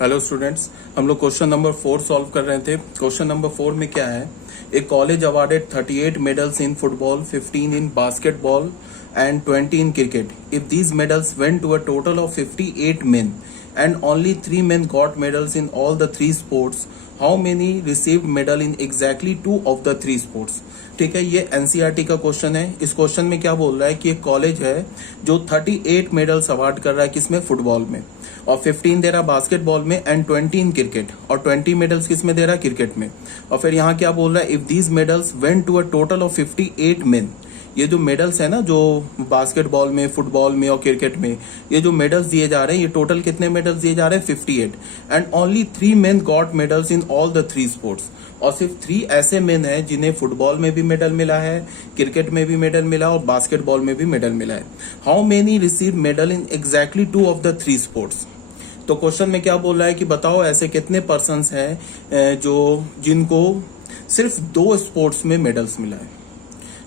Hello students, हम लोग question number 4 solve कर रहे थे। क्वेश्चन नंबर 4 में क्या है, A college awarded 38 medals in football, 15 in basketball and 20 in cricket. If these medals went to a total of 58 men and only 3 men got medals in all the 3 sports, how many received medal in exactly 2 of the 3 sports? ठीक है, ये NCERT का question है। इस question में क्या बोल रहा है कि एक कॉलेज है जो 38 मेडल्स अवार्ड कर रहा है, किसमें? फुटबॉल में, और 15 दे रहा बास्केटबॉल में एंड 20 इन क्रिकेट, और 20 मेडल्स किसमें दे रहा है? क्रिकेट में। और फिर यहाँ क्या बोल रहा है, if these medals went to a total of 58 men. ये जो मेडल्स है ना, जो बास्केटबॉल में, फुटबॉल में और क्रिकेट में ये जो मेडल्स दिए जा रहे हैं, ये टोटल कितने मेडल्स दिए जा रहे हैं? 58। And only 3 men got medals in all the 3 sports. और सिर्फ 3 ऐसे मेन हैं जिन्हें फुटबॉल में भी मेडल मिला है, क्रिकेट में भी मेडल मिला और बास्केटबॉल में भी मेडल मिला है। How many receive medal in exactly 2 of the 3 sports? तो क्वेश्चन में क्या बोल रहा है कि बताओ ऐसे कितने पर्सन्स हैं जो जिनको सिर्फ 2 स्पोर्ट्स में मेडल्स मिला है।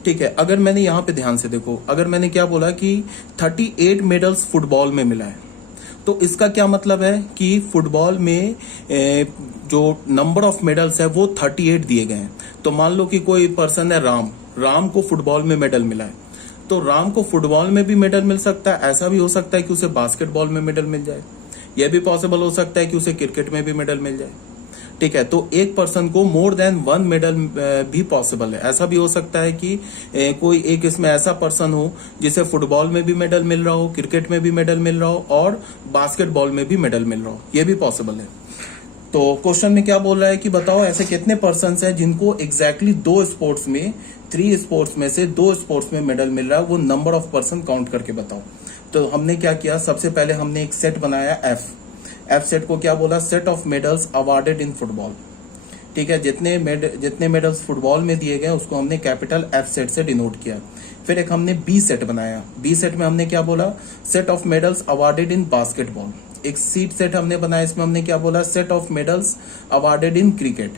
ठीक है, अगर मैंने यहाँ पे ध्यान से देखो, अगर मैंने क्या बोला कि 38 मेडल्स फुटबॉल में मिला है, तो इसका क्या मतलब है कि फुटबॉल में जो नंबर ऑफ मेडल्स है वो 38 दिए गए हैं। तो मान लो कि कोई पर्सन है राम को फुटबॉल में मेडल मिला है, तो राम को फुटबॉल में भी मेडल मिल सकता है। ऐसा भी हो सकता है कि उसे बास्केटबॉल में मेडल मिल जाए, यह भी पॉसिबल हो सकता है कि उसे क्रिकेट में भी मेडल मिल जाए। ठीक है, तो एक पर्सन को मोर देन 1 मेडल भी पॉसिबल है। ऐसा भी हो सकता है कि कोई एक इसमें ऐसा पर्सन हो जिसे फुटबॉल में भी मेडल मिल रहा हो, क्रिकेट में भी मेडल मिल रहा हो और बास्केटबॉल में भी मेडल मिल रहा हो, ये भी पॉसिबल है। तो क्वेश्चन में क्या बोल रहा है कि बताओ ऐसे कितने पर्सन हैं जिनको एग्जैक्टली 2 स्पोर्ट्स में, 3 स्पोर्ट्स में से 2 स्पोर्ट्स में मेडल मिल रहा है, वो नंबर ऑफ पर्सन काउंट करके बताओ। तो हमने क्या किया, सबसे पहले हमने एक सेट बनाया एफ सेट को क्या बोला? Set of medals awarded in football. ठीक है, जितने मेडल्स फुटबॉल में दिए गए उसको हमने कैपिटल एफ सेट से डिनोट किया। फिर एक हमने बी सेट बनाया। बी सेट में हमने क्या बोला? Set of medals awarded in basketball. एक सी सेट हमने बनाया, इसमें हमने क्या बोला? Set of medals awarded in cricket.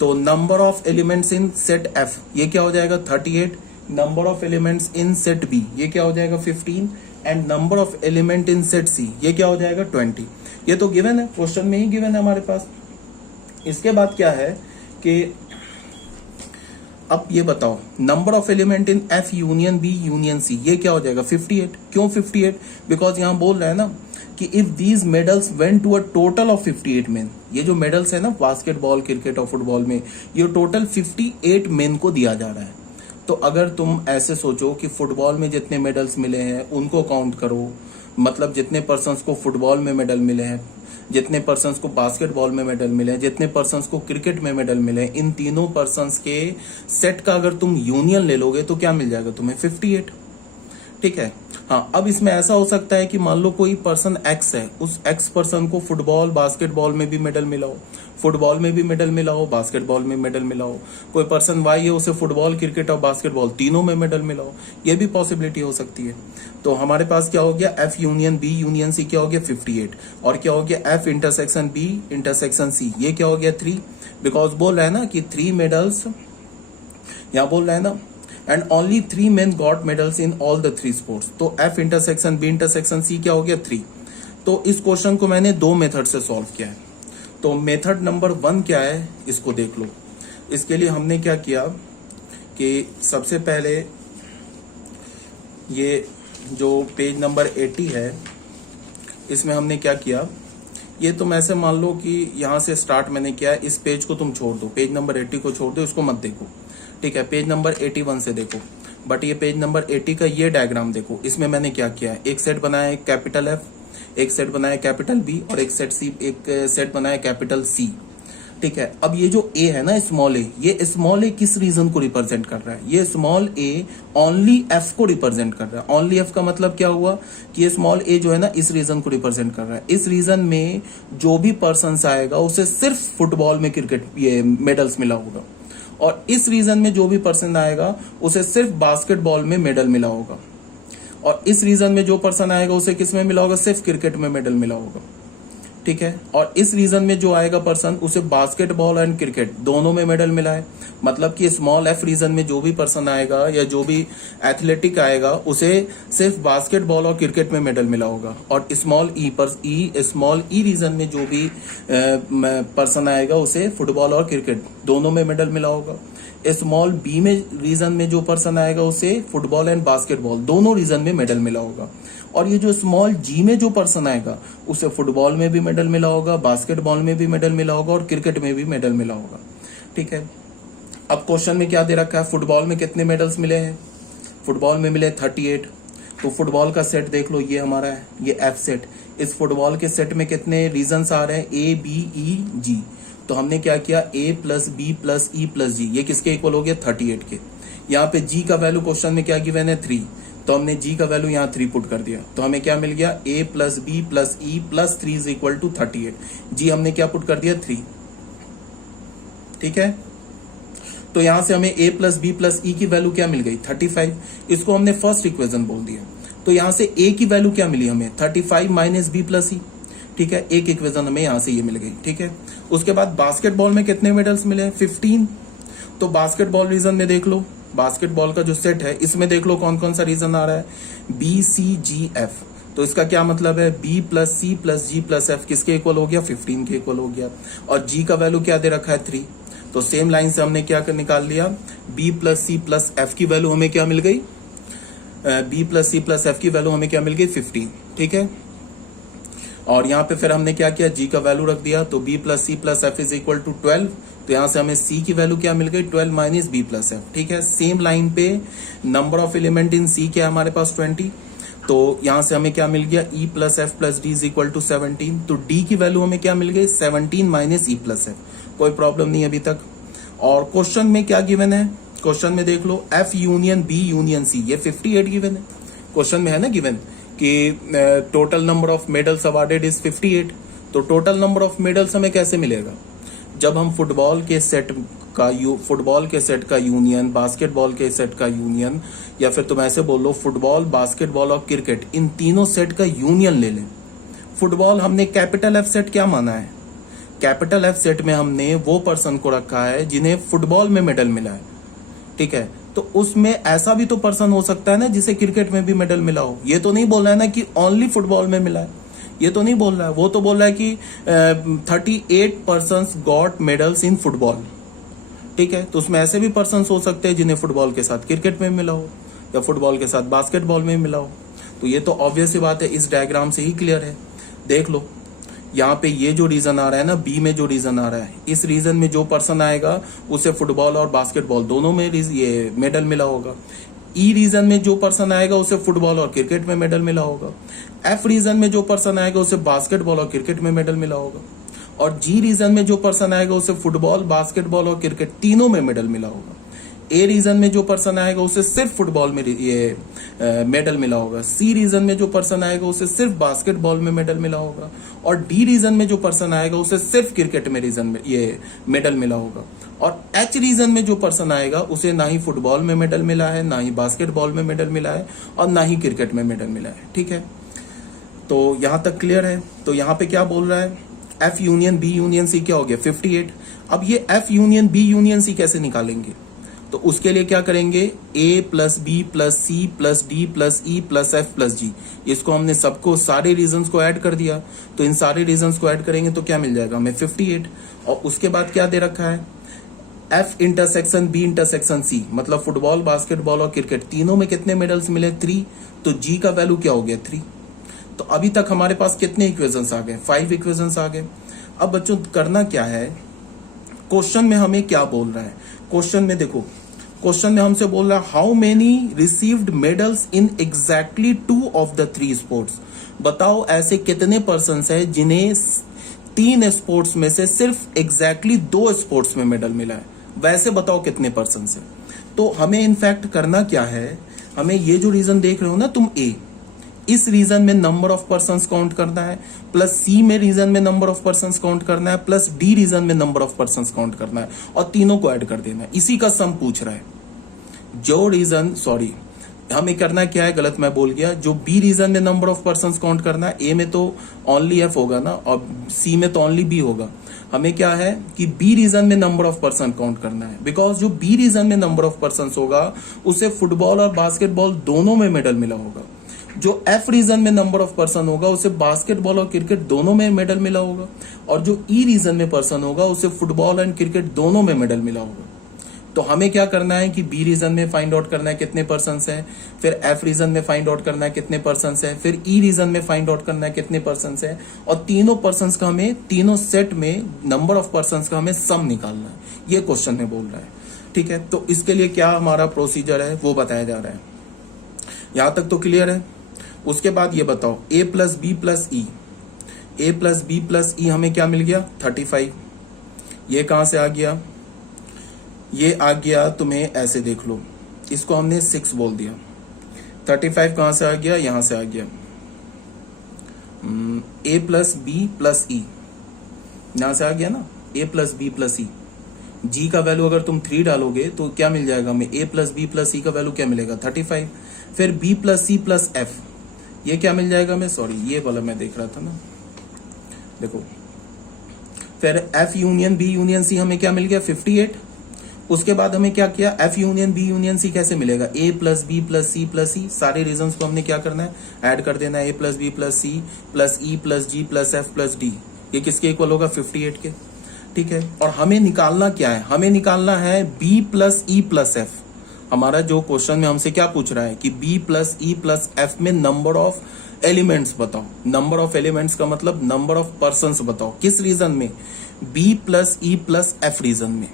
तो number of elements in set F, ये क्या हो जाएगा? 38। Number of elements in set B, ये क्या हो जाएगा? 15। And number of element in set सी, ये क्या हो जाएगा? 20। ये तो गिवन है, क्वेश्चन में ही गिवन है हमारे पास। इसके बाद क्या है कि अब ये बताओ, number of element in F union B union C, ये क्या हो जाएगा? 58। क्यों 58? बिकॉज यहां बोल रहा है ना कि if these medals went to a total of 58 men. ये जो मेडल्स है ना बास्केटबॉल, क्रिकेट और फुटबॉल में, ये टोटल 58 मेन को दिया जा रहा है। तो अगर तुम ऐसे सोचो कि फुटबॉल में जितने मेडल्स मिले हैं उनको काउंट करो, मतलब जितने पर्सन्स को फुटबॉल में मेडल मिले हैं, जितने पर्सन्स को बास्केटबॉल में मेडल मिले हैं, जितने पर्सन्स को क्रिकेट में मेडल मिले हैं, इन तीनों पर्सन्स के सेट का अगर तुम यूनियन ले लोगे तो क्या मिल जाएगा तुम्हें? 58। ठीक है। हाँ, अब इसमें ऐसा हो सकता है कि मान लो कोई पर्सन एक्स है, उस एक्स पर्सन को फुटबॉल बास्केटबॉल में भी मेडल मिला हो, फुटबॉल में भी मेडल मिला हो, बास्केटबॉल में मेडल मिला हो। कोई पर्सन वाई है, उसे फुटबॉल, क्रिकेट और बास्केटबॉल तीनों में मेडल मिला हो, ये भी पॉसिबिलिटी हो सकती है। तो हमारे पास क्या हो गया? F union B union C क्या हो गया? 58। और क्या हो गया? F intersection B intersection C, ये क्या हो गया? 3। बिकॉज बोल रहा है ना कि 3 मेडल्स, यहाँ बोल रहा है ना, and only 3 men got medals in all the 3 sports. तो F intersection B intersection C क्या हो गया? 3। तो इस क्वेश्चन को मैंने 2 मेथड से सॉल्व किया है। तो मेथड नंबर 1 क्या है, इसको देख लो। इसके लिए हमने क्या किया कि सबसे पहले ये जो पेज नंबर 80 है, इसमें हमने क्या किया, ये तुम ऐसे मान लो कि यहाँ से स्टार्ट मैंने किया है, इस पेज को तुम छोड़ दो, पेज नंबर 80 को छोड़ दो, इसको मत देखो। ठीक है, पेज नंबर 81 से देखो। बट ये पेज नंबर 80 का ये डायग्राम देखो, इसमें मैंने क्या किया है, एक सेट बनाया एक कैपिटल एफ, एक सेट बनाया कैपिटल बी और एक सेट बनाया कैपिटल सी। ठीक है, अब ये जो ए है ना, स्मॉल ए, ये स्मॉल ए किस रीजन को रिप्रेजेंट कर रहा है? ये स्मॉल ए ओनली एफ को रिप्रेजेंट कर रहा है। ओनली एफ का मतलब क्या हुआ कि ये स्मॉल ए जो है ना, इस रीजन को रिप्रेजेंट कर रहा है। इस रीजन में जो भी पर्सन आएगा उसे सिर्फ फुटबॉल में क्रिकेट ये मेडल्स मिला होगा, और इस रीजन में जो भी पर्सन आएगा उसे सिर्फ बास्केटबॉल में मेडल मिला होगा, और इस रीजन में जो पर्सन आएगा उसे किस में मिला होगा? सिर्फ क्रिकेट में मेडल मिला होगा। ठीक है। और इस रीजन में जो आएगा पर्सन, उसे बास्केटबॉल एंड क्रिकेट दोनों में मेडल मिला है। मतलब कि स्मॉल एफ रीजन में जो भी पर्सन आएगा या जो भी एथलेटिक आएगा उसे सिर्फ बास्केटबॉल और क्रिकेट में मेडल मिला होगा। और स्मॉल ई रीजन में जो भी पर्सन आएगा उसे फुटबॉल और क्रिकेट दोनों में मेडल मिला होगा। स्मॉल बी में रीजन में जो पर्सन आएगा उसे फुटबॉल एंड बास्केटबॉल दोनों रीजन में मेडल मिला होगा। और ये जो स्मॉल जी में जो पर्सन आएगा उसे फुटबॉल में भी मेडल मिला होगा, बास्केटबॉल में भी मेडल मिला होगा और क्रिकेट में भी मेडल मिला होगा। ठीक है। अब क्वेश्चन में क्या दे रखा है, फुटबॉल में कितने मेडल्स मिले हैं? फुटबॉल में मिले 38। तो फुटबॉल का सेट देख लो, ये हमारा है, ये एफ सेट। इस फुटबॉल के सेट में कितने रीजन्स आ रहे हैं? A B E G. तो हमने क्या किया, A plus B plus E plus G, ये किसके इक्वल हो गया? 38 के। यहाँ पे जी का वैल्यू क्वेश्चन में क्या गिवन है? 3। तो हमने जी का वैल्यू यहाँ 3 पुट कर दिया। तो हमें क्या मिल गया? A plus B plus E plus 3 is equal to 38। G हमने क्या पुट कर दिया? 3। ठीक है। तो यहां से हमें a प्लस बी प्लस ई की वैल्यू क्या मिल गई? 35। इसको हमने फर्स्ट इक्वेशन बोल दिया। तो यहां से a की वैल्यू क्या मिली हमें? 35 माइनस बी प्लस ई। ठीक है, एक इक्वेशन हमें यहां से ये मिल गई। ठीक है। उसके बाद बास्केटबॉल में कितने मेडल्स मिले? 15। तो बास्केटबॉल रीजन में देख लो, बास्केटबॉल का जो सेट है इसमें देख लो कौन कौन सा रीजन आ रहा है, बी सी जी एफ। तो इसका क्या मतलब है, B plus C plus G plus F किसके इक्वल हो गया? 15 के इक्वल हो गया। और जी का वैल्यू क्या दे रखा है? 3। तो सेम लाइन से हमने क्या कर निकाल लिया, B plus C plus F की वैल्यू हमें क्या मिल गई? B plus C plus F की वैल्यू हमें क्या मिल गई? 15। ठीक है। और यहाँ पे फिर हमने क्या किया, जी का वैल्यू रख दिया। तो B plus C plus F is equal to 12। तो यहाँ से हमें सी की वैल्यू क्या मिल गई? 12 माइनस बी प्लस एफ। ठीक है। सेम लाइन पे number of element in C क्या है हमारे पास? 20। तो यहाँ से हमें क्या मिल गया? E plus F plus D is equal to 17। तो डी की वैल्यू हमें क्या मिल गई? 17 माइनस ई प्लस एफ। कोई प्रॉब्लम नहीं अभी तक। और क्वेश्चन में क्या गिवन है? क्वेश्चन में देख लो, F union B union C, ये 58 गिवन है। क्वेश्चन में है ना गिवन कि total number of medals awarded is 58। तो टोटल नंबर ऑफ मेडल्स हमें कैसे मिलेगा? जब हम फुटबॉल के सेट का यूनियन, बास्केटबॉल के सेट का यूनियन, या फिर तुम ऐसे बोल लो फुटबॉल, बास्केटबॉल और क्रिकेट, इन तीनों सेट का यूनियन ले लें। फुटबॉल हमने कैपिटल एफ सेट क्या माना है? कैपिटल एफ सेट में हमने वो पर्सन को रखा है जिन्हें फुटबॉल में मेडल मिला है। ठीक है। तो उसमें ऐसा भी तो पर्सन हो सकता है ना जिसे क्रिकेट में भी मेडल मिला हो। ये तो नहीं बोल रहा है ना कि ओनली फुटबॉल में मिला है, ये तो नहीं बोल रहा है। वो तो बोल रहा है कि 38 persons got medals in football. ठीक है। तो उसमें ऐसे भी पर्सन्स हो सकते हैं जिन्हें फुटबॉल के साथ क्रिकेट में मिला हो या फुटबॉल के साथ बास्केटबॉल में मिला हो। तो ये तो ऑब्वियस सी बात है, इस डायग्राम से ही क्लियर है। देख लो यहाँ पे ये जो रीजन आ रहा है ना, बी में जो रीजन आ रहा है, इस रीजन में जो पर्सन आएगा उसे फुटबॉल और बास्केटबॉल दोनों में ये मेडल मिला होगा। ई रीजन में जो पर्सन आएगा उसे फुटबॉल और क्रिकेट में मेडल मिला होगा। एफ रीजन में जो पर्सन आएगा उसे बास्केटबॉल और क्रिकेट में मेडल मिला होगा। और जी रीजन में जो पर्सन आएगा उसे फुटबॉल, बास्केटबॉल और क्रिकेट तीनों में मेडल मिला होगा। ए रीजन में जो पर्सन आएगा उसे सिर्फ फुटबॉल में ये मेडल मिला होगा। सी रीजन में जो पर्सन आएगा उसे सिर्फ बास्केटबॉल में मेडल मिला होगा। और डी रीजन में जो पर्सन आएगा उसे सिर्फ क्रिकेट में रीजन में ये मेडल मिला होगा। और एच रीजन में जो पर्सन आएगा उसे ना ही फुटबॉल में मेडल मिला है, ना ही बास्केटबॉल में मेडल मिला है और ना ही क्रिकेट में मेडल मिला है। ठीक है। तो यहां तक क्लियर है। तो यहाँ पे क्या बोल रहा है, F union B union C क्या हो गया? 58। अब ये F union B union C कैसे निकालेंगे? तो उसके लिए क्या करेंगे, A plus B plus C plus D plus E plus F plus G, इसको हमने सबको सारे रीजन्स को ऐड कर दिया। तो इन सारे रीजन्स को ऐड करेंगे तो क्या मिल जाएगा हमें? 58। और उसके बाद क्या दे रखा है, F intersection B intersection C, मतलब फुटबॉल, बास्केटबॉल और क्रिकेट तीनों में कितने मेडल्स मिले? 3। तो जी का वैल्यू क्या हो गया? 3। तो अभी तक हमारे पास कितने इक्वेशंस आ गए? 5 इक्वेशंस आ गए। अब बच्चों करना क्या है, क्वेश्चन में हमें क्या बोल रहा है? क्वेश्चन में देखो, क्वेश्चन में हमसे बोल रहा है how many received medals in exactly 2 of the 3 sports. बताओ ऐसे कितने पर्सन है जिन्हें 3 स्पोर्ट्स में से सिर्फ एग्जैक्टली 2 स्पोर्ट्स में मेडल मिला है, वैसे बताओ कितने पर्सन है। तो हमें इनफैक्ट करना क्या है, हमें ये जो रीजन देख रहे हो ना तुम ए, इस रीजन में नंबर ऑफ पर्सन्स काउंट करना है, प्लस सी में रीजन में नंबर ऑफ पर्सन्स काउंट करना है, प्लस डी रीजन में नंबर ऑफ पर्सन्स काउंट करना है और तीनों को ऐड कर देना है। इसी का सम पूछ रहा है। जो रीजन हमें करना क्या है, गलत मैं बोल गया, जो बी रीजन में नंबर ऑफ पर्सन काउंट करना है, ए में तो ओनली एफ होगा ना और सी में तो ओनली बी होगा। हमें क्या है कि बी रीजन में नंबर ऑफ पर्सन काउंट करना है, बिकॉज जो बी रीजन में नंबर ऑफ पर्सन होगा उसे फुटबॉल और बास्केटबॉल दोनों में मेडल मिला होगा। जो एफ रीजन में नंबर ऑफ पर्सन होगा उसे बास्केटबॉल और क्रिकेट दोनों में मेडल मिला होगा, और जो ई रीजन में पर्सन होगा उसे फुटबॉल एंड क्रिकेट दोनों में मेडल मिला होगा। तो हमें क्या करना है कि बी रीजन में फाइंड आउट करना है कितने पर्सन्स हैं, फिर एफ रीजन में फाइंड आउट करना है कितने पर्सन्स हैं, फिर ई रीजन में फाइंड आउट करना है कितने पर्सन्स हैं, और तीनों पर्सन्स का हमें, तीनों सेट में नंबर ऑफ पर्सन्स का हमें सम निकालना है। ये क्वेश्चन में बोल रहा है, ठीक है। तो इसके लिए क्या हमारा प्रोसीजर है वो बताया जा रहा है। यहां तक तो क्लियर है। उसके बाद ये बताओ, ए प्लस बी प्लस ई, ए प्लस बी प्लस ई हमें क्या मिल गया 35। ये कहां से आ गया, ये आ गया तुम्हें ऐसे देख लो, इसको हमने 6 बोल दिया। 35 कहां से आ गया, यहां से आ गया। ए प्लस बी प्लस ई यहां से आ गया ना, ए प्लस बी प्लस ई। जी का वैल्यू अगर तुम 3 डालोगे तो क्या मिल जाएगा हमें, A plus B plus E का वैल्यू क्या मिलेगा 35। फिर B plus C plus F, ये क्या मिल जाएगा हमें, सॉरी ये वाला मैं देख रहा था ना, देखो। फिर F union B union C हमें क्या मिल गया 58। उसके बाद हमें क्या किया, F union B union C कैसे मिलेगा, A plus B plus C plus E, सारे रीजंस को हमने क्या करना है, ऐड कर देना है, A plus B plus C plus E plus G plus F plus D. ये किसके इक्वल होगा 58 के, ठीक है। और हमें निकालना क्या है, हमें निकालना है B plus E plus F. हमारा जो क्वेश्चन में हमसे क्या पूछ रहा है कि B plus E plus F में नंबर ऑफ एलिमेंट्स बताओ। नंबर ऑफ एलिमेंट्स का मतलब नंबर ऑफ पर्सन्स बताओ, किस रीजन में, B plus E plus F region में,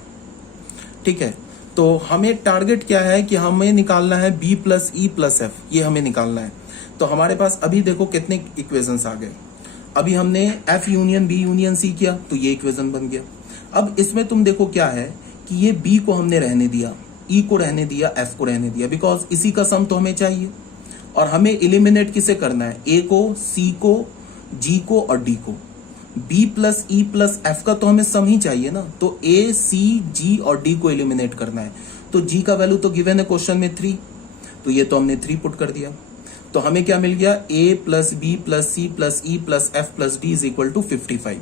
ठीक है। तो हमें टारगेट क्या है कि हमें निकालना है B plus E plus F, ये हमें निकालना है। तो हमारे पास अभी देखो कितने इक्वेशंस आ गए। अभी हमने F union B union C किया तो ये इक्वेशन बन गया। अब इसमें तुम देखो क्या है कि ये बी को हमने रहने दिया, ई को रहने दिया, एफ को रहने दिया, बिकॉज इसी का सम तो हमें चाहिए। और हमें इलिमिनेट किसे करना है, ए को, सी को, जी को और डी को। B plus E plus F का तो हमें सम ही चाहिए ना, तो ए सी जी और डी को एलिमिनेट करना है। तो जी का वैल्यू तो गिवन है क्वेश्चन में 3, तो ये तो हमने 3 पुट कर दिया। तो हमें क्या मिल गया, A plus B plus C plus E plus F plus D is equal to 55।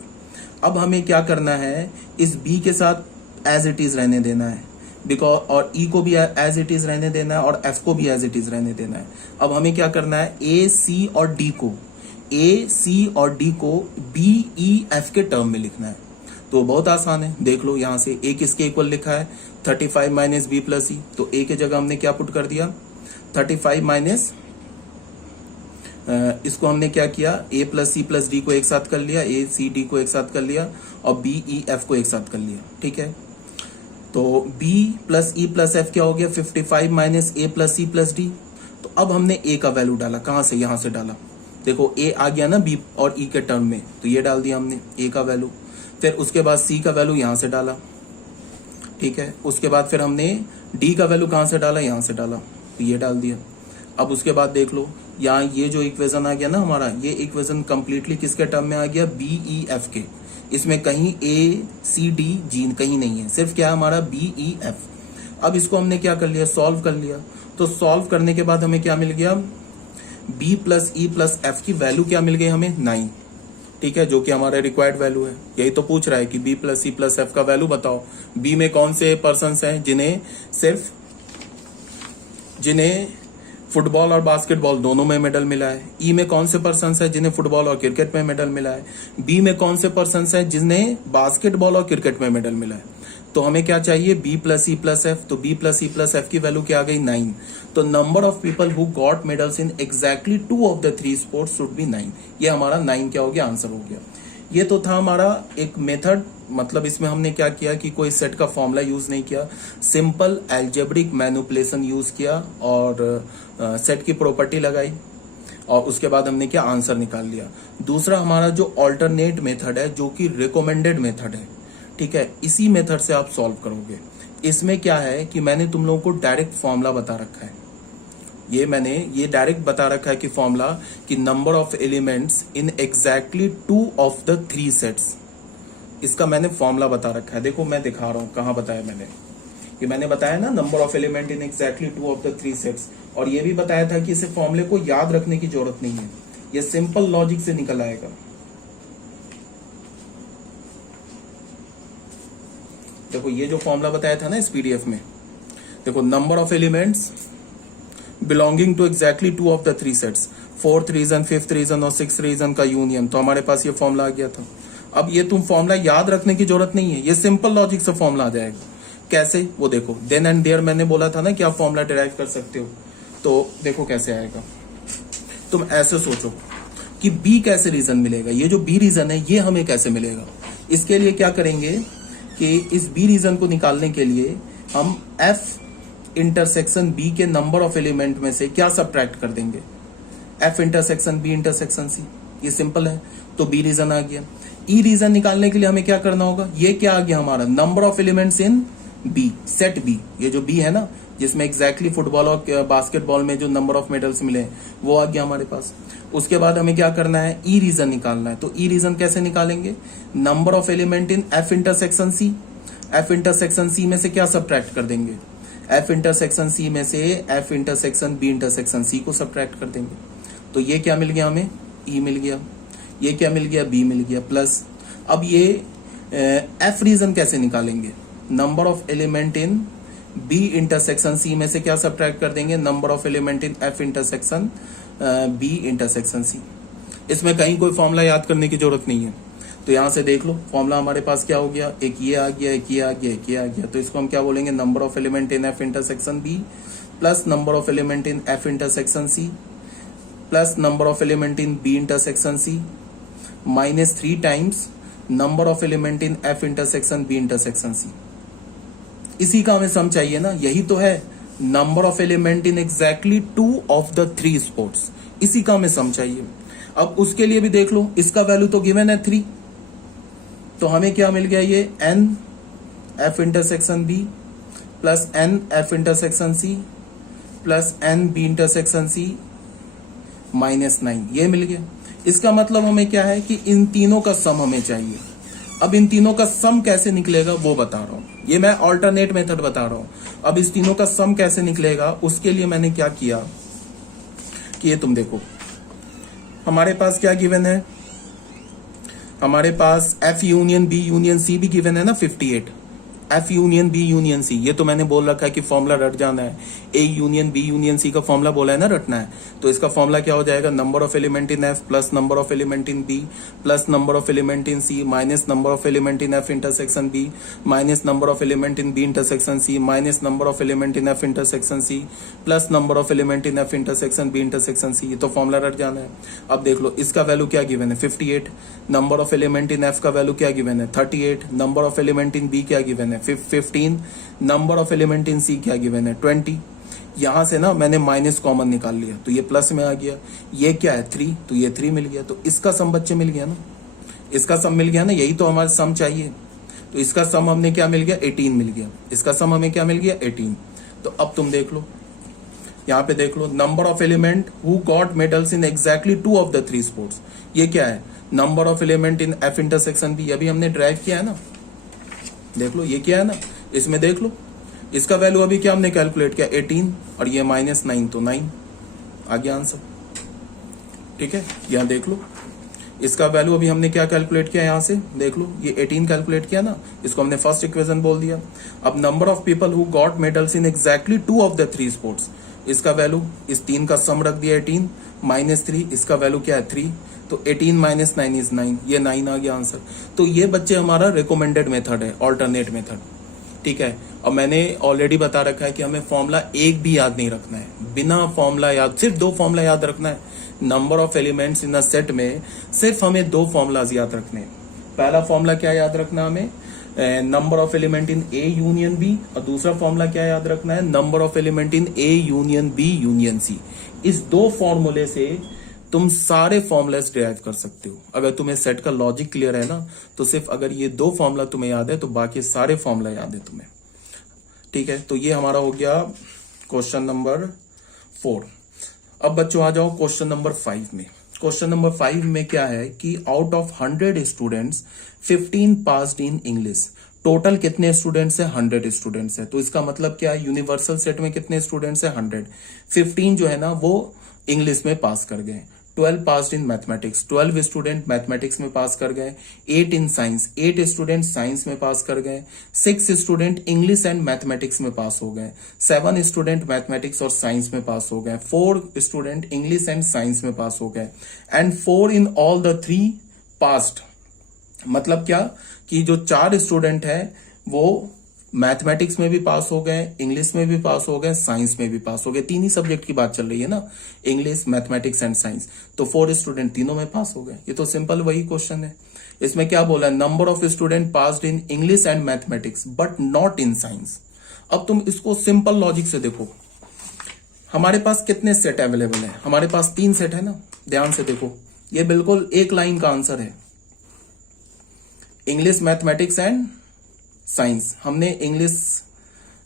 अब हमें क्या करना है, इस बी के साथ एज इट इज रहने देना है, बिकॉज, और ई को भी एज इट इज रहने देना है और एफ को भी एज इट इज रहने देना है। अब हमें क्या करना है, ए सी और डी को, ए सी और डी को बी ई एफ के टर्म में लिखना है। तो बहुत आसान है, देख लो यहां से ए किसके इक्वल लिखा है 35 माइनस बी प्लस ई। तो ए के जगह हमने क्या पुट कर दिया 35 माइनस, इसको हमने क्या किया, A plus C plus D को एक साथ कर लिया, ए सी डी को एक साथ कर लिया और बी ई एफ को एक साथ कर लिया, ठीक है। तो b plus E plus F क्या हो गया 55 माइनस ए प्लस सी प्लस डी। तो अब हमने a का वैल्यू डाला, कहां से, यहां से डाला। देखो a आ गया ना b और e के टर्म में, तो ये डाल दिया हमने a का वैल्यू। फिर उसके बाद c का वैल्यू यहां से डाला, ठीक है। उसके बाद फिर हमने d का वैल्यू कहां से डाला, यहां से डाला, तो ये डाल दिया। अब उसके बाद देख लो यहाँ ये जो इक्वेशन आ गया ना हमारा, ये इक्वेशन कंप्लीटली किसके टर्म में आ गया, बी ई एफ के। इसमें कहीं ए सी डी जी कहीं नहीं है, सिर्फ क्या है हमारा बी ई एफ। अब इसको हमने क्या कर लिया, सॉल्व कर लिया। तो सॉल्व करने के बाद हमें क्या मिल गया, b plus E plus F की वैल्यू क्या मिल गई हमें 9, ठीक है, जो कि हमारा रिक्वायर्ड वैल्यू है। यही तो पूछ रहा है कि b plus E plus F का वैल्यू बताओ। b में कौन से पर्सन्स हैं जिन्हें फुटबॉल और बास्केटबॉल दोनों में मेडल मिला है। ई में कौन से पर्सन्स हैं जिन्हें फुटबॉल और क्रिकेट में मेडल मिला है। बी में कौन से पर्सन्स हैं जिन्हें बास्केटबॉल और क्रिकेट में मेडल मिला है। तो हमें क्या चाहिए, B plus E plus F. तो B plus E plus F की वैल्यू क्या आ गई 9। तो number of people who got medals in exactly 2 of the 3 sports should be 9। ये हमारा 9 क्या हो गया, आंसर हो गया। ये तो था हमारा एक मेथड, मतलब इसमें हमने क्या किया कि कोई सेट का फॉर्मूला यूज नहीं किया, सिंपल एल्जेब्रिक मैनिपुलेशन यूज किया और सेट की प्रॉपर्टी लगाई और उसके बाद हमने क्या आंसर निकाल लिया। दूसरा हमारा जो ऑल्टरनेट मेथड है, जो कि रिकमेंडेड मेथड है, ठीक है, इसी मेथड से आप सॉल्व करोगे। इसमें क्या है कि मैंने तुम लोगों को डायरेक्ट फॉर्मूला बता रखा है, ये डायरेक्ट बता रखा है कि फॉर्मूला कि number of elements in exactly 2 of the 3 sets, इसका मैंने फॉर्मूला बता रखा है। देखो मैं दिखा रहा हूं कहां बताया मैंने, ये मैंने बताया ना, number of element in exactly two of the three sets. और ये भी बताया था कि इसे फॉर्मूले को याद रखने की जरूरत नहीं है, ये सिंपल लॉजिक से निकल आएगा। देखो ये जो फॉर्मूला बताया था ना इस पीडीएफ में, देखो number of elements belonging to exactly two of the three sets, fourth region, fifth region और सिक्स रीजन का यूनियन। तो हमारे पास ये फॉर्मूला आ गया था। अब ये तुम फॉर्मूला याद रखने की जरूरत नहीं है, ये सिंपल लॉजिक से फॉर्मूला आ जाएगा। कैसे वो देखो, देन एंड देयर मैंने बोला था ना कि आप फॉर्मूला डिराइव कर सकते हो। तो देखो कैसे आएगा, तुम ऐसे सोचो कि बी कैसे रीजन मिलेगा, ये जो बी रीजन है ये हमें कैसे मिलेगा। इसके लिए क्या करेंगे कि इस बी रीजन को निकालने के लिए हम एफ इंटरसेक्शन बी के नंबर ऑफ एलिमेंट में से क्या सब्ट्रैक्ट कर देंगे, F intersection B intersection C. ये सिंपल है, तो बी रीजन आ गया। ई रीजन निकालने के लिए हमें क्या करना होगा, ये क्या आ गया हमारा, number of elements in B, set B. ये जो बी है ना जिसमें एग्जैक्टली फुटबॉल और बास्केटबॉल में जो नंबर ऑफ मेडल्स मिले वो आ गया हमारे पास। उसके बाद हमें क्या करना है, ई रीजन निकालना है। तो ई रीजन कैसे निकालेंगे, number of element in F intersection C, F intersection C में से क्या सब्ट्रैक्ट कर देंगे, एफ इंटरसेक्शन सी में से F intersection B intersection C को सब्ट्रैक्ट कर देंगे। तो ये क्या मिल गया हमें, ई मिल गया। ये क्या मिल गया, बी मिल गया प्लस। अब ये एफ रीजन कैसे निकालेंगे, number of element in B intersection C में से क्या सब्ट्रैक्ट कर देंगे, number of element in F intersection B intersection C. इसमें कहीं कोई फॉर्मूला याद करने की जरूरत नहीं है। तो यहां से देख लो फॉर्मूला हमारे पास क्या हो गया, एक ये आ गया, एक ये आ गया, एक ये आ गया। तो इसको हम क्या बोलेंगे, number of element in F intersection B plus number of element in F intersection C plus number of element in B intersection C minus 3 times number of element in F intersection B intersection C. इसी का हमें sum चाहिए ना, यही तो है number of element in exactly two of the three sports, इसी का हमें सम चाहिए। अब उसके लिए भी देख लो, इसका वैल्यू तो गिवन है 3, तो हमें क्या मिल गया, ये N F intersection B plus N F intersection C plus N B intersection C minus 9, ये मिल गया। इसका मतलब हमें क्या है कि इन तीनों का सम हमें चाहिए। अब इन तीनों का सम कैसे निकलेगा वो बता रहा हूं, ये मैं ऑल्टरनेट मेथड बता रहा हूं। अब इस तीनों का सम कैसे निकलेगा उसके लिए मैंने क्या किया कि ये तुम देखो, हमारे पास क्या गिवन है, हमारे पास F union B union C भी गिवन है ना 58, F union B union C. ये तो मैंने बोल रखा है कि फॉर्मूला रट जाना है, A union B union C का फॉर्मूला बोला है ना रटना है। तो इसका फॉर्मूला क्या हो जाएगा, number of element in F plus number of element in B plus number of element in C minus number of element in F intersection B minus number of element in B intersection C minus number of element in F intersection C plus number of element in F intersection B intersection C. ये तो formula रट जाना है। अब देख लो इसका value क्या given है 58, number of element in F का वैल्यू क्या गिवन है 38, number of element in B क्या गिवन है 15, number of element in C क्या गिवन है 20। यहां से ना मैंने माइनस कॉमन निकाल लिया तो ये प्लस में आ गया, ये क्या है 3, तो ये 3 मिल गया। तो इसका सम बच्चे मिल गया ना, इसका सम मिल गया ना, यही तो हमारा सम चाहिए। तो इसका सम हमने क्या मिल गया 18 मिल गया, इसका सम हमें क्या मिल गया 18। तो अब तुम देख लो, यहाँ पे देख लो number of element who got medals in exactly 2 of the 3 sports, ये क्या है number of element in F intersection B, अभी हमने ड्राइव किया है ना, देख लो ये क्या है ना, इसमें देख लो इसका वैल्यू अभी क्या हमने कैलकुलेट किया 18 और ये -9 तो 9 आ गया आंसर। ठीक है, यहां देख लो इसका वैल्यू अभी हमने क्या कैलकुलेट किया, यहां से देख लो ये 18 कैलकुलेट किया ना, इसको हमने फर्स्ट इक्वेशन बोल दिया। अब number of people who got medals in exactly 2 of the 3 sports, इसका वैल्यू इस 3 का सम रख दिया 18 -3, इसका वैल्यू क्या है 3, तो 18 - 9 इज 9, ये 9 आ गया आंसर। तो ये बच्चे हमारा रिकमेंडेड मेथड है, ऑल्टरनेट मेथड। ठीक है, अब मैंने ऑलरेडी बता रखा है कि हमें फॉर्मूला एक भी याद नहीं रखना है, बिना फॉर्मूला याद सिर्फ 2 फॉर्मूला याद रखना है। Number of elements in a set में सिर्फ हमें 2 फॉर्मूलाज याद रखने हैं। पहला फॉर्मूला क्या याद रखना हमें, number of element in A union B, और दूसरा फॉर्मूला क्या याद रखना है, number of element in A union B union C. इस 2 फॉर्मूले से तुम सारे फॉर्मुलाज डिराइव कर सकते हो। अगर तुम्हें सेट का लॉजिक क्लियर है ना, तो सिर्फ अगर ये 2 फॉर्मूला तुम्हें याद है तो बाकी सारे फॉर्मूला याद है तुम्हें। ठीक है, तो ये हमारा हो गया क्वेश्चन नंबर 4। अब बच्चों आ जाओ क्वेश्चन नंबर 5 में। क्वेश्चन नंबर 5 में क्या है कि out of 100 students 15 passed in English, total कितने स्टूडेंट्स है? 100 स्टूडेंट्स है। तो इसका मतलब क्या है? यूनिवर्सल सेट में कितने स्टूडेंट्स है? 100। 15 जो है ना वो इंग्लिश में पास कर गए। 12 पास इन मैथमेटिक्स, 12 स्टूडेंट मैथमेटिक्स में पास कर गए। 8 इन साइंस, 8 स्टूडेंट साइंस में पास कर गए। 6 स्टूडेंट इंग्लिश एंड मैथमेटिक्स में पास हो गए। 7 स्टूडेंट मैथमेटिक्स और साइंस में पास हो गए। 4 स्टूडेंट इंग्लिश एंड साइंस में पास हो गए। And 4 in all the 3 passed. मतलब क्या कि जो 4 स्टूडेंट है वो मैथमेटिक्स में भी पास हो गए, इंग्लिश में भी पास हो गए, साइंस में भी पास हो गए। 3 ही सब्जेक्ट की बात चल रही है ना, इंग्लिश, मैथमेटिक्स एंड साइंस। तो 4 स्टूडेंट तीनों में पास हो गए। ये तो सिंपल वही क्वेश्चन है। इसमें क्या बोला है? Number of student passed in English and mathematics but not in science. अब तुम इसको सिंपल लॉजिक से देखो, हमारे पास कितने सेट अवेलेबल है? हमारे पास 3 सेट है ना। ध्यान से देखो, ये बिल्कुल एक लाइन का आंसर है। English, mathematics and science. हमने इंग्लिश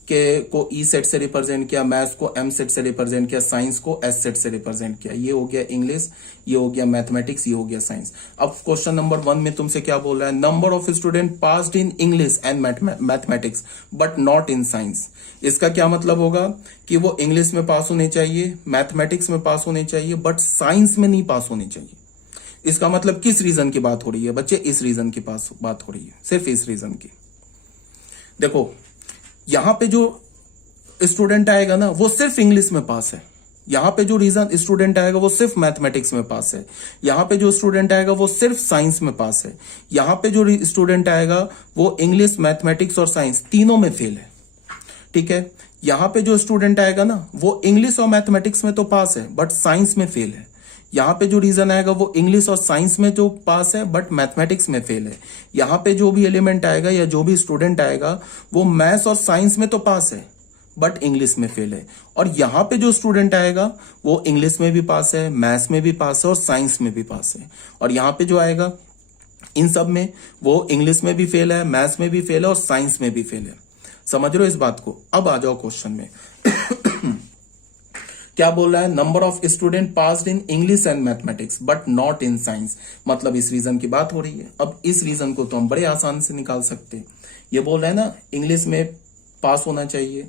के को ई सेट से रिप्रेजेंट किया, मैथ्स को एम सेट से रिप्रेजेंट किया, साइंस को एस सेट से रिप्रेजेंट किया। ये हो गया इंग्लिश, ये हो गया मैथमेटिक्स, ये हो गया साइंस। अब क्वेश्चन नंबर 1 में तुमसे क्या बोल रहा है? Number of student passed in English and mathematics but not in science. इसका क्या मतलब होगा कि वो इंग्लिश में पास होने चाहिए, मैथमेटिक्स में पास होने चाहिए, बट साइंस में नहीं पास होने चाहिए। इसका मतलब किस रीजन की बात हो रही है बच्चे? इस रीजन की पास बात हो रही है, सिर्फ इस रीजन की। देखो, यहां पे जो स्टूडेंट आएगा ना वो सिर्फ इंग्लिश में पास है। यहां पे जो रीजन स्टूडेंट आएगा वो सिर्फ मैथमेटिक्स में पास है। यहां पे जो स्टूडेंट आएगा वो सिर्फ साइंस में पास है। यहां पे जो स्टूडेंट आएगा वो इंग्लिश, मैथमेटिक्स और साइंस तीनों में फेल है। ठीक है। यहां पे जो स्टूडेंट आएगा ना वो इंग्लिश और मैथमेटिक्स में तो पास है बट साइंस में फेल है। यहां पे जो रीजन आएगा वो इंग्लिश और साइंस में जो पास है बट मैथमेटिक्स में फेल है। यहां पे जो भी एलिमेंट आएगा या जो भी स्टूडेंट आएगा वो मैथ्स और साइंस में तो पास है बट इंग्लिश में फेल है। और यहां पे जो स्टूडेंट आएगा वो इंग्लिश में भी पास है, मैथ्स में भी पास है और साइंस में भी पास है। और यहां पे जो आएगा इन सब में वो इंग्लिश में भी फेल है, मैथ्स में भी फेल है और साइंस में भी फेल है। समझ रहे हो इस बात को? अब आ जाओ क्वेश्चन में। क्या बोल रहा है? Number of student passed in English and mathematics but not in science. मतलब इस रीजन की बात हो रही है। अब इस रीजन को तो हम बड़े आसान से निकाल सकते हैं। ये बोल रहा है ना इंग्लिश में पास होना चाहिए,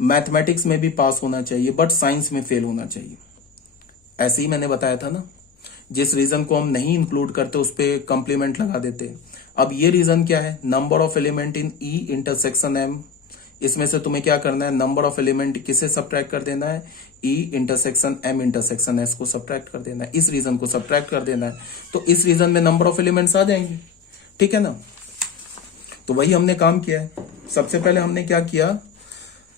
मैथमेटिक्स में भी पास होना चाहिए बट साइंस में फेल होना चाहिए। ऐसे ही मैंने बताया था ना, जिस रीजन को हम नहीं इंक्लूड करते उस पर कंप्लीमेंट लगा देते। अब ये रीजन क्या है? Number of element in E intersection M. इसमें से तुम्हें क्या करना है? नंबर ऑफ एलिमेंट किसे सब्ट्रैक्ट कर देना है? E intersection M intersection S को सब्ट्रैक्ट कर देना है। इस रीजन को सब्ट्रैक्ट कर देना है। तो इस रीजन में नंबर ऑफ एलिमेंट्स आ जाएंगे। ठीक है ना? तो वही हमने काम किया है। सबसे पहले हमने क्या किया?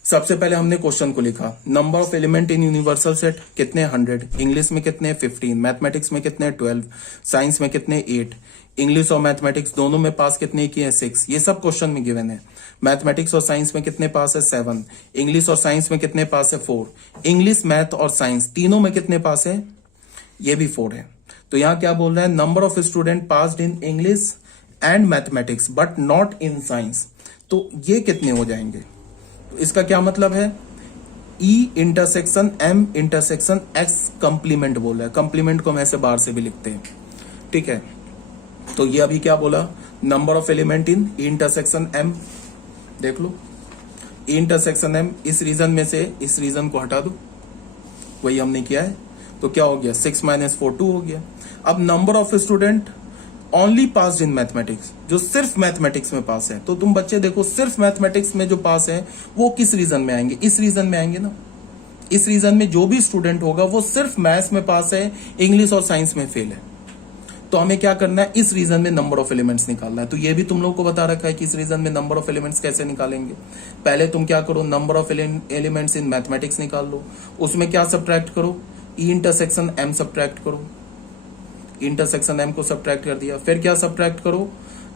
सबसे पहले हमने क्वेश्चन को लिखा, number of element in universal set कितने? 100। इंग्लिश में कितने? 15। मैथमेटिक्स में कितने? 12। साइंस में कितने? 8। इंग्लिश और मैथमेटिक्स दोनों में पास कितने किए हैं? 6। ये सब क्वेश्चन में गिवन है। मैथमेटिक्स और साइंस में कितने पास है? 7। इंग्लिश और साइंस में कितने पास है? 4। इंग्लिश, मैथ और साइंस तीनों में कितने पास है? ये भी 4 है। तो यहां क्या बोल रहा है? Number of student passed in English and mathematics but not in science. तो ये कितने हो जाएंगे? तो इसका क्या मतलब है? E intersection M intersection X complement बोल रहा है। कंप्लीमेंट को हम ऐसे बाहर से भी लिखते हैं। ठीक है। तो ये अभी क्या बोला? Number of element in E intersection M. देख लो, ई इंटरसेक्शन एम, इस रीजन में से इस रीजन को हटा दो, वही हमने किया है। तो क्या हो गया? 6 - 4 2 हो गया। अब number of student only pass in mathematics, जो सिर्फ मैथमेटिक्स में पास है। तो तुम बच्चे देखो, सिर्फ मैथमेटिक्स में जो पास है वो किस रीजन में आएंगे? इस रीजन में आएंगे ना। इस रीजन में जो भी स्टूडेंट होगा वो सिर्फ मैथ्स में पास है, इंग्लिश और साइंस में फेल है। तो हमें क्या करना है? इस रीजन में नंबर ऑफ एलिमेंट्स निकालना है। तो ये भी तुम लोगों को बता रखा है कि इस रीजन में नंबर ऑफ एलिमेंट्स कैसे निकालेंगे। पहले तुम क्या करो? Number of elements in mathematics निकाल लो। उसमें क्या सब्ट्रैक्ट करो? ई इंटरसेक्शन एम सब्ट्रैक्ट करो। इंटरसेक्शन एम को सब्ट्रैक्ट कर दिया। फिर क्या सब्ट्रैक्ट करो?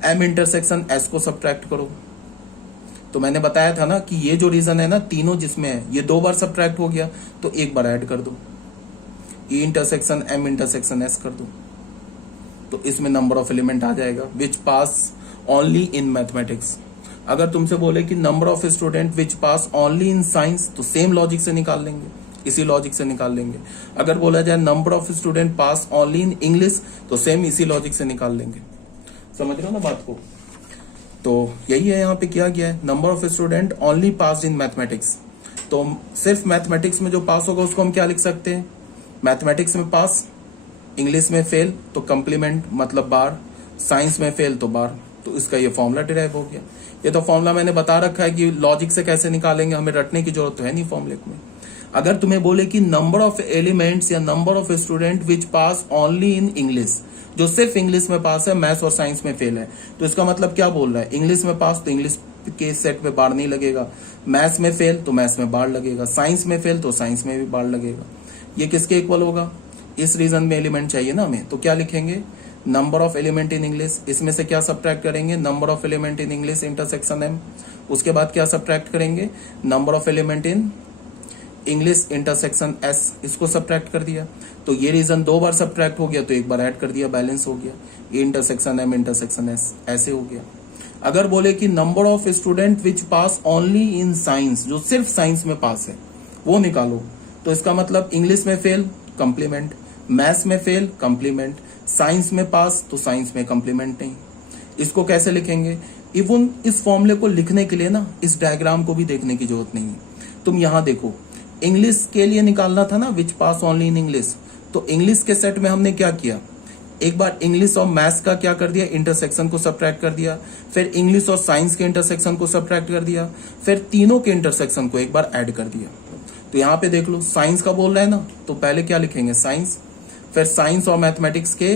एम इंटरसेक्शन एस को सब्ट्रैक्ट करो। तो मैंने बताया था ना कि ये जो रीजन है ना, तीनों जिसमें है, ये 2 बार सब्ट्रैक्ट हो गया तो 1 बार ऐड कर दो। E intersection M intersection S कर दो। तो इसमें नंबर ऑफ एलिमेंट आ जाएगा विच पास ओनली इन मैथमेटिक्स। अगर तुमसे बोले कि number of student which pass only in science, तो सेम लॉजिक से निकाल लेंगे, इसी लॉजिक से निकाल लेंगे। अगर बोला जाए number of student pass only in English, तो सेम इसी लॉजिक से निकाल लेंगे। समझ रहे हो ना बात को? तो यही है यहाँ पे किया गया है, number of student only pass in mathematics. तो सिर्फ मैथमेटिक्स में जो पास होगा उसको हम क्या लिख सकते हैं, मैथमेटिक्स में पास, इंग्लिश में फेल तो कम्प्लीमेंट मतलब बार, साइंस में फेल तो बार। तो इसका ये फॉर्मूला डिराइव हो गया। ये तो फॉर्मूला मैंने बता रखा है कि लॉजिक से कैसे निकालेंगे, हमें रटने की जरूरत तो है नहीं फॉर्मूले में। अगर तुम्हें बोले कि नंबर ऑफ एलिमेंट्स या number of student which pass only in English, जो सिर्फ इंग्लिश में पास है, मैथ्स और साइंस में फेल है, तो इसका मतलब क्या बोल रहा है, इंग्लिश में पास तो इंग्लिश के सेट में बार नहीं लगेगा, मैथ्स में फेल तो मैथ्स में बार लगेगा, साइंस में फेल तो साइंस में भी बार लगेगा। ये किसके इक्वल होगा, इस रीजन में एलिमेंट चाहिए ना हमें, तो क्या लिखेंगे, number of element in English, इसमें से क्या सब्ट्रैक्ट करेंगे, number of element in English intersection M, उसके बाद क्या सब्ट्रैक्ट करेंगे, number of element in English intersection S, इसको सब्ट्रैक्ट कर दिया। तो ये रीजन 2 बार सब्ट्रैक्ट हो गया तो 1 बार ऐड कर दिया, बैलेंस हो गया, ये इंटरसेक्शन एम इंटरसेक्शन एस ऐसे हो गया। अगर बोले कि number of student which pass only in science, जो सिर्फ साइंस में पास है वो निकालो, तो इसका मतलब इंग्लिश में फेल कम्प्लीमेंट, मैथ्स में फेल कम्प्लीमेंट, साइंस में पास तो साइंस में कम्प्लीमेंट नहीं। इसको कैसे लिखेंगे, इवन इस फॉर्मूले को लिखने के लिए ना इस डायग्राम को भी देखने की जरूरत नहीं है। तुम यहां देखो, इंग्लिश के लिए निकालना था ना विच पास ओनली इन इंग्लिश, तो इंग्लिश के सेट में हमने क्या किया, एक बार इंग्लिश और मैथ्स का क्या कर दिया, इंटरसेक्शन को सब्ट्रैक्ट कर दिया, फिर इंग्लिश और साइंस के इंटरसेक्शन को सब्ट्रैक्ट कर दिया, फिर तीनों के इंटरसेक्शन को एक बार ऐड कर दिया। तो यहाँ पे देख लो साइंस का बोल रहा है ना, तो पहले क्या लिखेंगे साइंस, फिर साइंस और मैथमेटिक्स के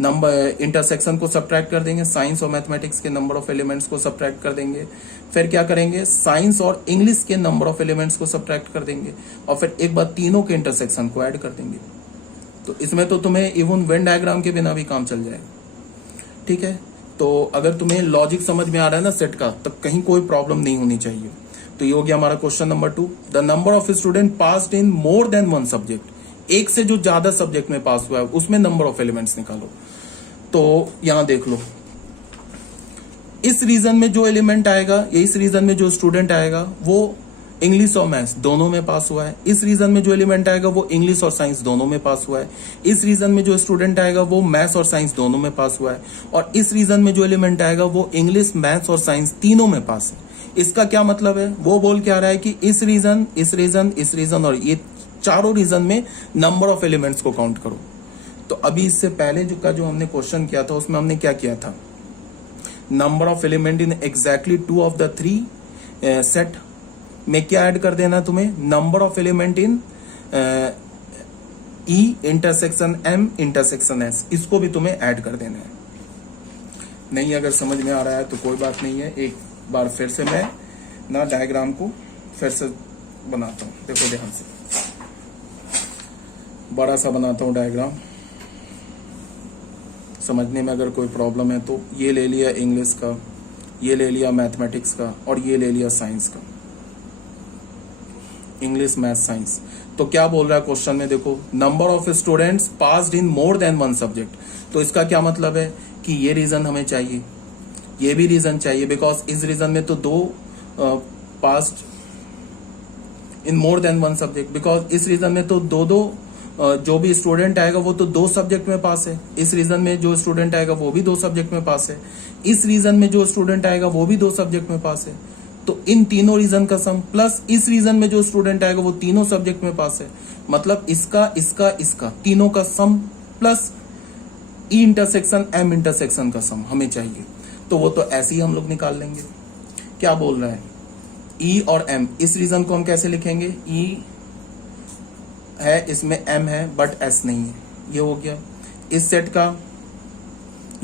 नंबर इंटरसेक्शन को सब्ट्रैक्ट कर देंगे, साइंस और मैथमेटिक्स के नंबर ऑफ एलिमेंट्स को सब्ट्रैक्ट कर देंगे, फिर क्या करेंगे, साइंस और इंग्लिश के नंबर ऑफ एलिमेंट्स को सब्ट्रैक्ट कर देंगे, और फिर एक बार तीनों के इंटरसेक्शन को ऐड कर देंगे। तो इसमें तो तुम्हें इवन वेन डायग्राम के बिना भी काम चल जाएगा, ठीक है। तो अगर तुम्हें लॉजिक समझ में आ रहा है ना सेट का, तब कहीं कोई प्रॉब्लम नहीं होनी चाहिए। तो ये हो गया हमारा question number 2, the number of student passed in more than one subject, एक से जो ज्यादा सब्जेक्ट में पास हुआ है उसमें नंबर ऑफ एलिमेंट्स निकालो। तो यहां देख लो, इस रीजन में जो एलिमेंट आएगा, इस रीजन में जो स्टूडेंट आएगा वो इंग्लिश और मैथ्स दोनों में पास हुआ है, इस रीजन में जो एलिमेंट आएगा वो इंग्लिश और साइंस दोनों में पास हुआ है, इस रीजन में जो स्टूडेंट आएगा वो मैथ्स और साइंस दोनों में पास हुआ है, और इस रीजन में जो एलिमेंट आएगा वो इंग्लिश मैथ्स और साइंस तीनों में पास है। इसका क्या मतलब है, वो बोल के आ रहा है कि इस रीजन इस रीजन इस रीजन और ये चारों रीजन में नंबर ऑफ एलिमेंट्स को काउंट करो। तो अभी इससे पहले जो हमने क्वेश्चन किया था उसमें हमने क्या किया था, number of element in exactly 2 of the 3 set में क्या ऐड कर देना तुम्हें, number of element in E intersection M intersection S, इसको भी तुम्हें ऐड कर देना है। नहीं अगर समझ में आ रहा है तो कोई बात नहीं है, एक बार फिर से मैं ना डायग्राम को फिर से बनाता हूं, देखो ध्यान से, बड़ा सा बनाता हूं डायग्राम, समझने में अगर कोई प्रॉब्लम है तो। ये ले लिया इंग्लिश का, ये ले लिया मैथमेटिक्स का, और ये ले लिया साइंस का, इंग्लिश मैथ साइंस। तो क्या बोल रहा है क्वेश्चन में, देखो number of students passed in more than one subject, तो इसका क्या मतलब है कि ये रीजन हमें चाहिए, ये भी रीजन चाहिए, बिकॉज इस रीजन में तो 2 passed in more than one subject, because इस रीजन में तो दो जो भी स्टूडेंट आएगा वो तो 2 सब्जेक्ट में पास है, इस रीजन में जो स्टूडेंट आएगा वो भी 2 सब्जेक्ट में पास है, इस रीजन में जो स्टूडेंट आएगा वो भी 2 सब्जेक्ट में पास है। तो इन तीनों रीजन का सम प्लस इस रीजन में जो स्टूडेंट आएगा वो तीनों सब्जेक्ट में पास है, मतलब इसका इसका इसका तीनों का sum plus E intersection M intersection का सम हमें चाहिए। तो वो तो ऐसे ही हम लोग निकाल लेंगे। क्या बोल रहा है, ई और एम, इस रीजन को हम कैसे लिखेंगे, ई है इसमें एम है बट एस नहीं है, ये हो गया। इस सेट का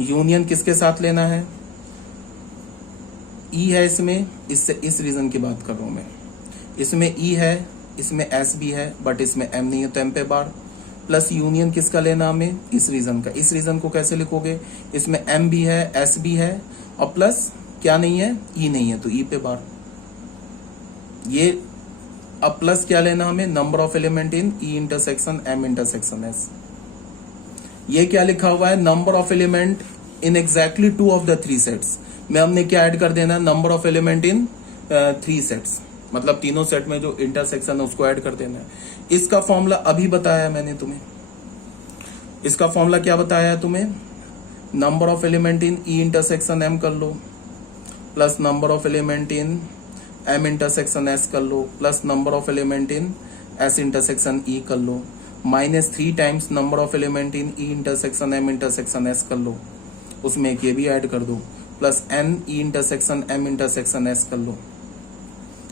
यूनियन किसके साथ लेना है, ई है इसमें, इससे इस रीजन की बात कर रहा हूं मैं, इसमें ई है, इसमें एस भी है बट इसमें एम नहीं है, तो एम पे बार, प्लस यूनियन किसका लेना हमें, इस रीजन का। इस रीजन को कैसे लिखोगे, इसमें एम भी है, एस भी है, और प्लस क्या नहीं है, ई नहीं है, तो ई पे बार। ये अब प्लस क्या लेना हमें, number of element in E intersection M intersection S. ये क्या लिखा हुआ है, number of element in exactly 2 of the 3 sets में हमने क्या ऐड कर देना है, number of element in 3 sets, मतलब तीनों सेट में जो इंटरसेक्शन है उसको ऐड कर देना है। इसका फॉर्मूला अभी बताया है मैंने तुम्हें, इसका फॉर्मूला क्या बताया है तुम्हें, number of element in E intersection M कर लो, plus number of element in M intersection S कर लो, plus number of element in S intersection E कर लो, minus 3 times number of element in E intersection M intersection S कर लो, उसमें एक ये भी ऐड कर दो, plus N E intersection M intersection S कर लो।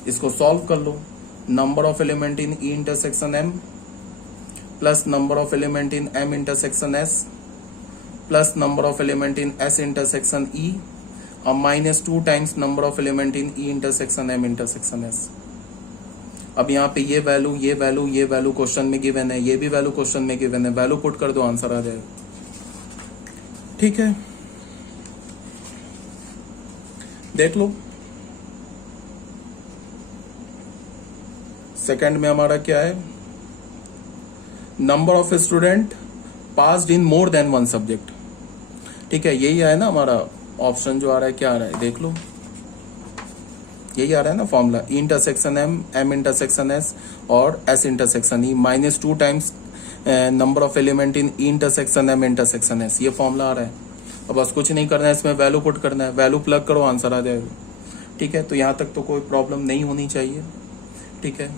इसको सॉल्व कर लो, number of element in E intersection M plus number of element in M intersection S plus number of element in S intersection E और minus 2 times number of element in E intersection M intersection S. अब यहाँ पे ये value ये value ये value question में given है, ये भी वैल्यू क्वेश्चन में गिवन है, वैल्यू पुट कर दो, आंसर आ जाएगा। ठीक है, देख लो। सेकंड में हमारा क्या है, number of student passed in more than one subject. ठीक है, यही है ना हमारा ऑप्शन जो आ रहा है, क्या आ रहा है देख लो, यही आ रहा है ना formula, E intersection M M intersection S और S intersection E minus 2 times number of element in E intersection M intersection S, ये फॉर्मूला आ रहा है। अब बस कुछ नहीं करना है, इसमें वैल्यू पुट करना है, वैल्यू प्लग करो, आंसर आ जाएगा। ठीक है, तो यहाँ तक तो कोई प्रॉब्लम नहीं होनी चाहिए। ठीक है।